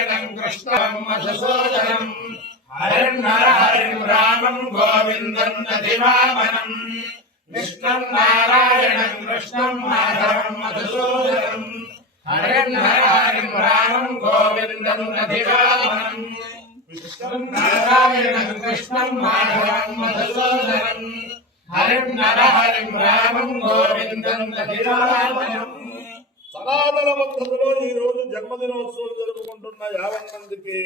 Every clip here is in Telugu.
नारायणं कृष्णं मधुसूदनं हरिर्नर हरिं रामं गोविन्दं दधिवामनं विष्णुं नारायणं कृष्णं माधवं मधुसूदनं हरिर्नर हरिं रामं गोविन्दं दधिवामनं विष्णुं नारायणं कृष्णं माधवं मधुसूदनं हरिर्नर हरिं रामं गोविन्दं दधिवामनं। సనాతన పద్ధతిలో ఈ రోజు జన్మదినోత్సవం జరుపుకుంటున్న 50 మందికి,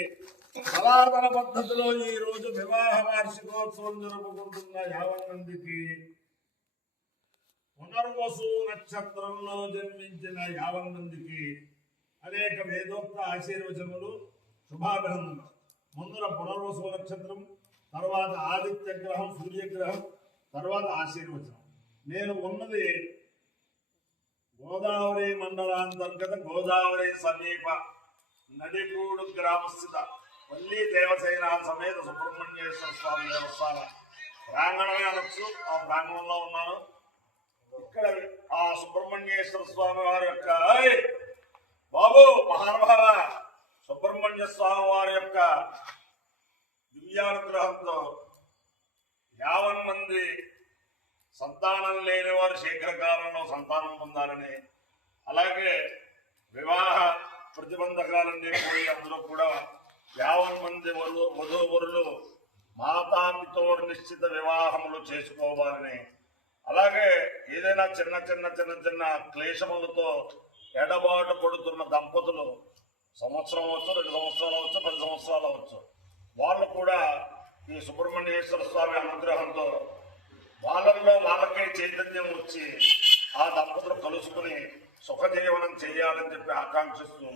సనాతన పద్ధతిలో ఈ రోజు వివాహ వార్షికోత్సవం జరుపుకుంటున్న 50 మందికి, పునర్వసు నక్షత్రంలో జన్మించిన 50 మందికి అనేక వేదోక్త ఆశీర్వచనములు, శుభాభినందనలు. ముందర పునర్వసు నక్షత్రం, తర్వాత ఆదిత్య గ్రహం, సూర్యగ్రహం, తర్వాత ఆశీర్వచనం. నేను ఉన్నది గోదావరి మండలాంతర్గత గోదావరి సమీప నడిగూడు గ్రామస్థిత వల్లి దేవసేన సమేత సుబ్రహ్మణ్యేశ్వర స్వామి దేవస్థాన ప్రాంగణమే అనొచ్చు. ఆ ప్రాంగణంలో ఉన్నాను. ఇక్కడ ఆ సుబ్రహ్మణ్యేశ్వర స్వామి వారి యొక్క బాబు మహానుభావ సుబ్రహ్మణ్య స్వామి వారి యొక్క దివ్యానుగ్రహంతో 50 మంది సంతానం లేని వారు శీఘ్రకాలంలో సంతానం పొందాలని, అలాగే వివాహ ప్రతిబంధకాలన్నీ పోయి అందులో కూడా 50 మంది వధూవరులు మాతాపితో నిశ్చిత వివాహములు చేసుకోవాలని, అలాగే ఏదైనా చిన్న చిన్న చిన్న చిన్న క్లేశములతో ఎడబాటు పడుతున్న దంపతులు సంవత్సరం అవచ్చు, 2 సంవత్సరాలు అవచ్చు, 10 సంవత్సరాలు అవచ్చు, వాళ్ళు కూడా ఈ సుబ్రహ్మణ్యేశ్వర స్వామి అనుగ్రహంతో వాళ్ళల్లో వాళ్ళకే చైతన్యం వచ్చి ఆ దంపతులు కలుసుకుని సుఖజీవనం చేయాలని చెప్పి ఆకాంక్షిస్తూ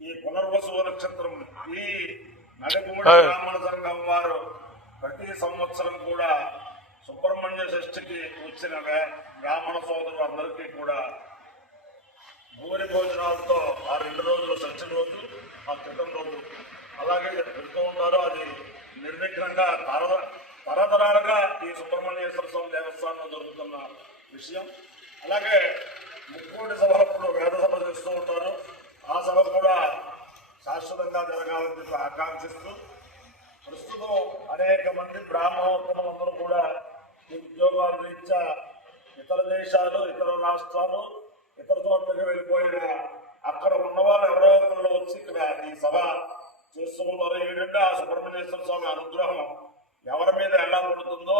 ఈ పునర్వసు నక్షత్రం ఈ నడిగూడ బ్రాహ్మణ సంఘం వారు ప్రతి సంవత్సరం కూడా సుబ్రహ్మణ్య షష్ఠికి వచ్చిన బ్రాహ్మణ సోదరులు అందరికీ కూడా భూరి భోజనాలతో ఆ 2 రోజులు షష్ఠి రోజు, ఆ క్రితం రోజు అలాగే పెడుతూ ఉంటారు. అది నిర్విఘ్నంగా తరతరాలుగా ఈ సుబ్రహ్మణ్యేశ్వర స్వామి దేవస్థానంలో జరుగుతున్న విషయం. అలాగే ముక్కోటి సభలప్పుడు వేద సభ చేస్తూ ఉంటారు. ఆ సభ కూడా శాశ్వతంగా జరగాలని చెప్పి ఆకాంక్షిస్తూ ప్రస్తుతం అనేక మంది బ్రాహ్మణోత్తములందరూ కూడా ఈ ఉద్యోగాల రీత్యా ఇతర దేశాలు, ఇతర రాష్ట్రాలు, ఇతర చోట్లకి వెళ్ళిపోయిన అక్కడ ఉన్నవాళ్ళు ఎవరో ఒకరిలో వచ్చి ఇక్కడ ఈ సభ చేస్తున్నారు. ఏంటంటే ఆ సుబ్రహ్మణ్యేశ్వర స్వామి అనుగ్రహం ఎవరి మీద ఎలా పడుతుందో,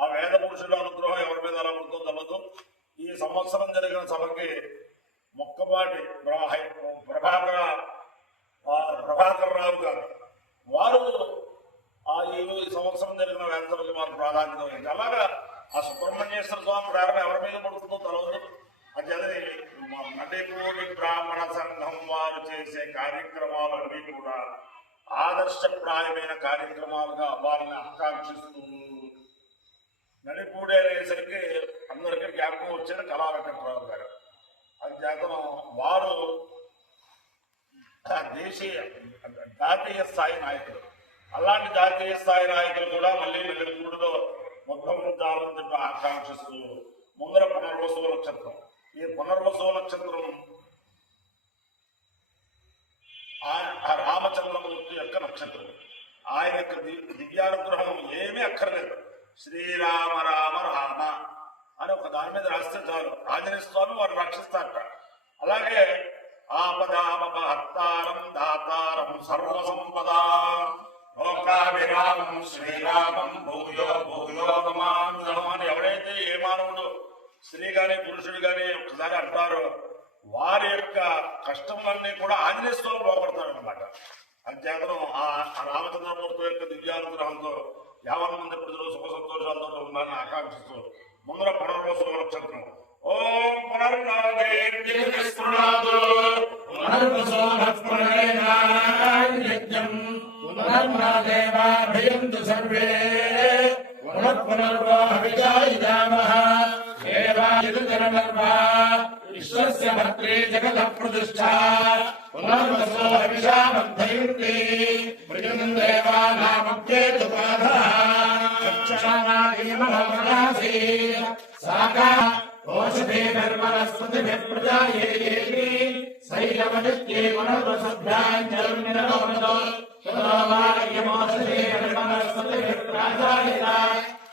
ఆ వేద పురుషుల అనుగ్రహం ఎవరి మీద ఎలా పడుతుందో తెలియదు. ఈ సంవత్సరం జరిగిన సభకి మొక్కపాటి ప్రభాకర్ రావు గారు వారు ఈ సంవత్సరం జరిగిన వేద సభకి వారు ప్రాధాన్యత వహించి, అలాగా ఆ సుబ్రహ్మణ్యేశ్వర స్వామి ప్రేరణ ఎవరి మీద పడుతుందో తెలియదు. అది నడిగూడి బ్రాహ్మణ సంఘం వారు చేసే కార్యక్రమాలన్నీ కూడా ఆదర్శప్రాయమైన కార్యక్రమాలుగా వారిని ఆకాంక్షిస్తూ నడిగూడి అనేసరికి అందరికీ జ్ఞాపకం వచ్చారు కళా వెంకట్రావు గారు. అది చేతనం వారు జాతీయ స్థాయి నాయకులు. అలాంటి జాతీయ స్థాయి నాయకులు కూడా మళ్ళీ నడిగూడిలో ఉద్భవించాలని చెప్పి ఆకాంక్షిస్తూ ముందర పునర్వసు నక్షత్రం, ఈ పునర్వసు నక్షత్రం రామచంద్రమూర్తి యొక్క నక్షత్రం. ఆయన యొక్క దివ్యానుగ్రహం ఏమీ అక్కర్లేదు. శ్రీరామ రామ రామ అని ఒక దాని మీద రాస్తే చాలు, ఆంజనేయ స్వామి వారు రక్షిస్తారట. అలాగే ఆపదాపహర్తారం దాతారం సర్వసంపద లోకాభిరామం శ్రీరామం భూయో భూయో నమామ్యహం అని ఎవరైతే ఏ మానవుడు స్త్రీ గాని పురుషుడు గాని ఒకసారి అంటారో వారి యొక్క కష్టములన్నీ కూడా ఆంజనేయ స్వామి పోగొడతాడు అనమాట. అంచేతనం ఆ రామచంద్రమూర్తి యొక్క దివ్యానుగ్రహంతో 50 మంది ప్రజలు సుఖ సంతోషాలతో ఉన్నారని ఆకాంక్షిస్తూ ముందర పునర్వసు నక్షత్రం. ఓం विश्वस्य भद्रे जगत प्रतिष्ठा पुनर्वसो हविषामद्धयुक्ति मृगं देवानामप्येतुपाधः चक्षुषानादीमनोमनासि साका ओषधे धर्मनस्पतिभिः प्रजायेति स शैलवनित्ये पुनर्वसभ्याञ्जरुनिरवमतो ततोवार्यमोषधे हरिमनस्पतिभिर्प्राजायिता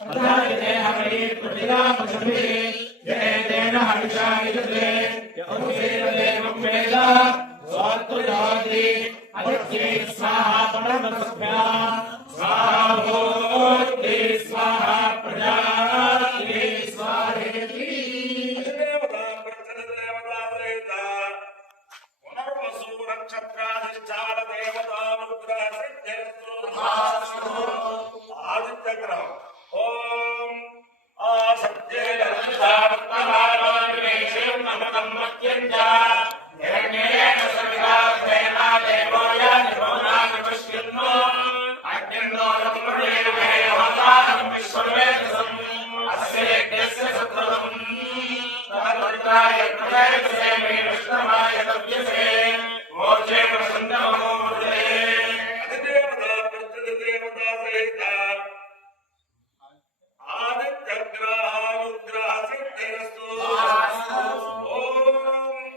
प्रजायते हरि प्रतिरामशुभे जयतेन हविषा यजते यौषेदेवं वेद स्वात्तुयोति अदित्ये स्वाहा पुनर्वसभ्या स्वाहा भूते स्वाहा प्रजाये स्वाहेति आदित्य ग्रह ओम आसत्ये दर्शनात्मनावेशं नमः मत्यंजा हिरण्येन सविता प्रेमा देवो यानिभोनानि पश्यन्नो अग्निर्नो रत्मणेन मे होतारं विश्ववेदसम् अस्य यज्ञस्य सत्रम् तद्वत्राय प्रजयसे मे विष्णवाय तव्यसे मोचे प्रसन्नमो मुदे अधिदेवता प्रतिदेवता सहित आदित्यग्रहानुग्रह सिद्धिरस्तु ओम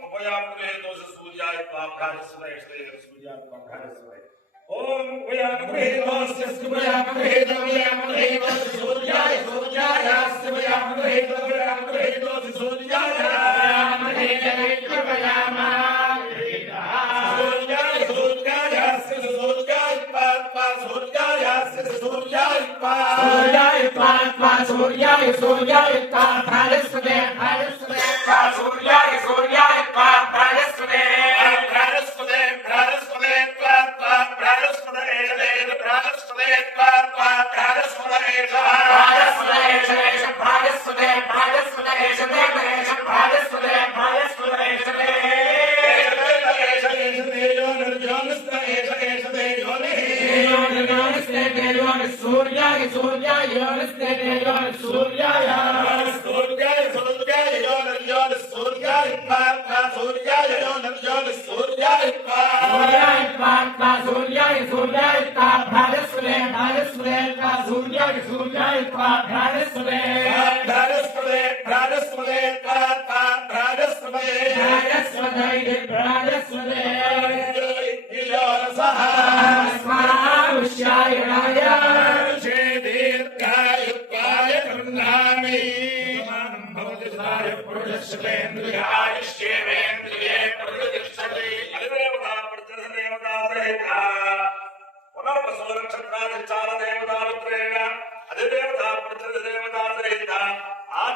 उभयामुले दोष सूर्याय पाभास्वय सूर्याय पाभास्वय ओम उभयामुले दोष सूर्याय सूर्याय सूर्याय दोष सूर्याय सूर्याय सूर्याय भास्वते भास्वते सूर्याय सूर्याय भास्वते भास्वते भास्वते भास्वते भास्वते सूर्याय सूर्याय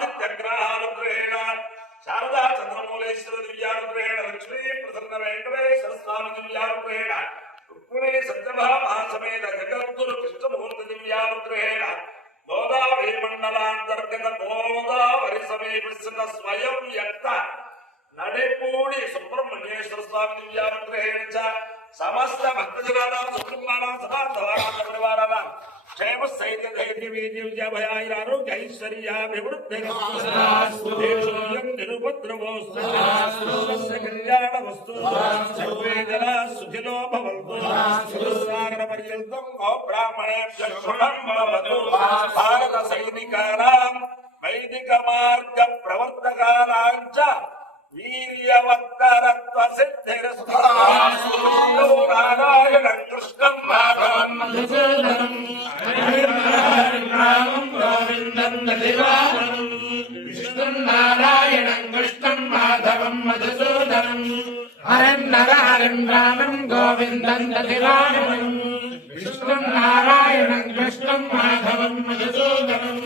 आदित्यग्रहानुग्रहेण शारदा चंद्रमौलेश्वर दिव्यानुग्रहेण लक्ष्मी प्रसन्न वेंकटेश्वर स्वामी दिव्यानुग्रहेण रुक्मिणी सत्यभामासमेत जगद्गुरु कृष्णमूर्त दिव्यानुग्रहेण गोदावरी मंडलांतर्गत गोदावरी समीपस्थित स्वयं व्यक्त नडेपूडी सुब्रह्मण्येश्वर स्वामी दिव्यानुग्रहेण च समस्त भक्तजनानां सुकुटुंबानां सभासदानां परिवाराणां क्षेम सहित धैर्य विजय भयारोग्य ऐश्वर्याभिवृद्धिरस्तु देशोऽयं निरुपद्रवोऽस्तु स्वस्य कल्याणमस्तु सर्वे जनाः सुखिनो भवन्तु सागरपर्यन्तं गो ब्राह्मणेभ्यः शुभं भवतु भारत सैनिकानां वैदिकमार्ग प्रवर्तकानां च वीर्यवत्तरत्व सिद्धिरस्तु नारायणं कृष्णं माधवं मधुसूदनं रामं गोविन्दं दिवाकरं विष्णुं नारायणं कृष्णं माधवं मधुसूदनं हरं नरहरिं रामं गोविन्दं दिवाकरं विष्णुं नारायणं कृष्णं माधवं मधुसूदनं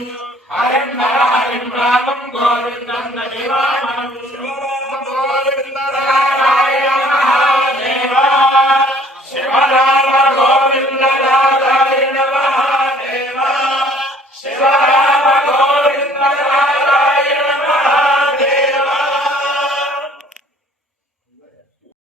हरं नरहरिं रामं गोविन्दं दिवाकरं